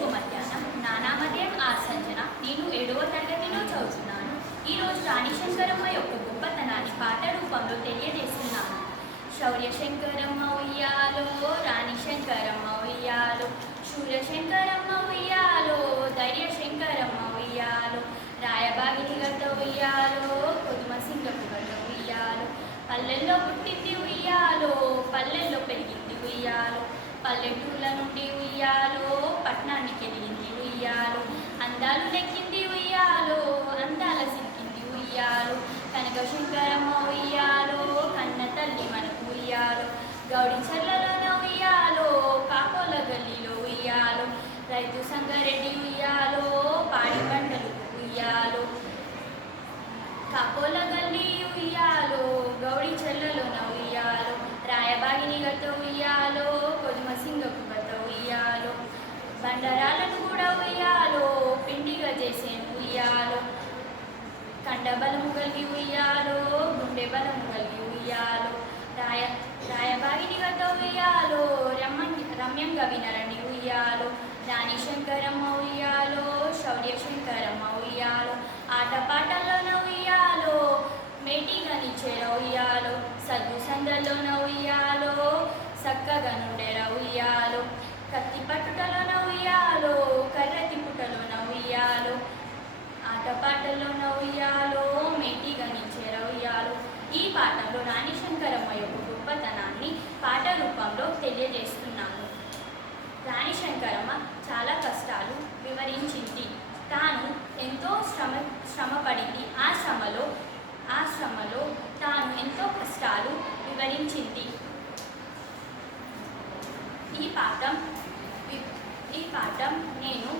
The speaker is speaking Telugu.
శుభ మధ్యాహ్నం. నా నామధేయం ఆర్ సంజన. నేను 7వ తరగతిలో చదువుతున్నాను. ఈరోజు రాణి శంకరమ్మ యొక్క గొప్పతనాన్ని పాట రూపంలో తెలియజేస్తున్నాను. శౌర్య శంకరమ్మ ఉయ్యాలో, రాణి శంకరమ్మ ఉయ్యాలో, శూర శంకరమ్మ ఉయ్యాలో, ధైర్య శంకరమ్మ ఉయ్యాలో, రాయబాగిని గడ్డ ఉయ్యాలో, కొదుమ సింగపు గడ్డ ఉయ్యాలో, పల్లెల్లో పుట్టింది ఉయ్యాలో, పల్లెల్లో పెరిగింది ఉయ్యాలో, పల్లెటూళ్ళ నుండి ఉయ్యాలో, పట్నానికి ఎదిగింది ఉయ్యాలో, అందాలు నెక్కింది ఉయ్యాలో, అందాల సిక్కింది ఉయ్యాలో, కనక శంకరమ్మ ఉయ్యాలో, కన్న తల్లి మనకు ఉయ్యాలో, గౌడి చెర్లలోన ఉయ్యాలో, కాకోల గల్లీలో ఉయ్యాలో, రైతు సంగారెడ్డి ఉయ్యాలో, పాడి పంటలు ఉయ్యాలో, కాకోల గల్లీ ఉయ్యాలో, గౌడి చెర్లలోన ఉయ్యాలో, రాయబాగిని గట్ట ఉయ్యాలో, కొదుమ సింగపు గట్ట ఉయ్యాలో, బండరాలను కూడా ఉయ్యాలో, పిండిగా చేసేను ఉయ్యాలో, కండబలము కలిగి ఉయ్యాలో, గుండె బలము కలిగి ఉయ్యాలో, రాయబాగిని గట్ట ఉయ్యాలో, రమ్యంగా వినరండి ఉయ్యాలో, రాణి శంకరమ్మ ఉయ్యాలో, శౌర్య శంకరమ్మ ఉయ్యాలో, ఆటపాటల్లోన ఉయ్యాలో, మేటిగా నిచ్చేర ఉయ్యాలో, సద్దు సందల్లోన ఉయ్యాలో, చక్కగా నుండెర ఉయ్యాలో, కత్తి పట్టుటలోన ఉయ్యాలో, కర్రతి పుటలోన ఉయ్యాలో, ఆటపాటల్లోన ఉయ్యాలో, మేటిగా నిచ్చేర ఉయ్యాలో. ఈ పాటలో రాణి శంకరమ్మ యొక్క గొప్పతనాన్ని పాట రూపంలో తెలియజేస్తున్నాను. రాణి శంకరమ్మ చాలా కష్టాలు వివరించింది. తాను ఎంతో శ్రమపడింది. ఆ శ్రమలో తాను ఎంతో కష్టాలు వివరించింది. ఈ పాఠం నేను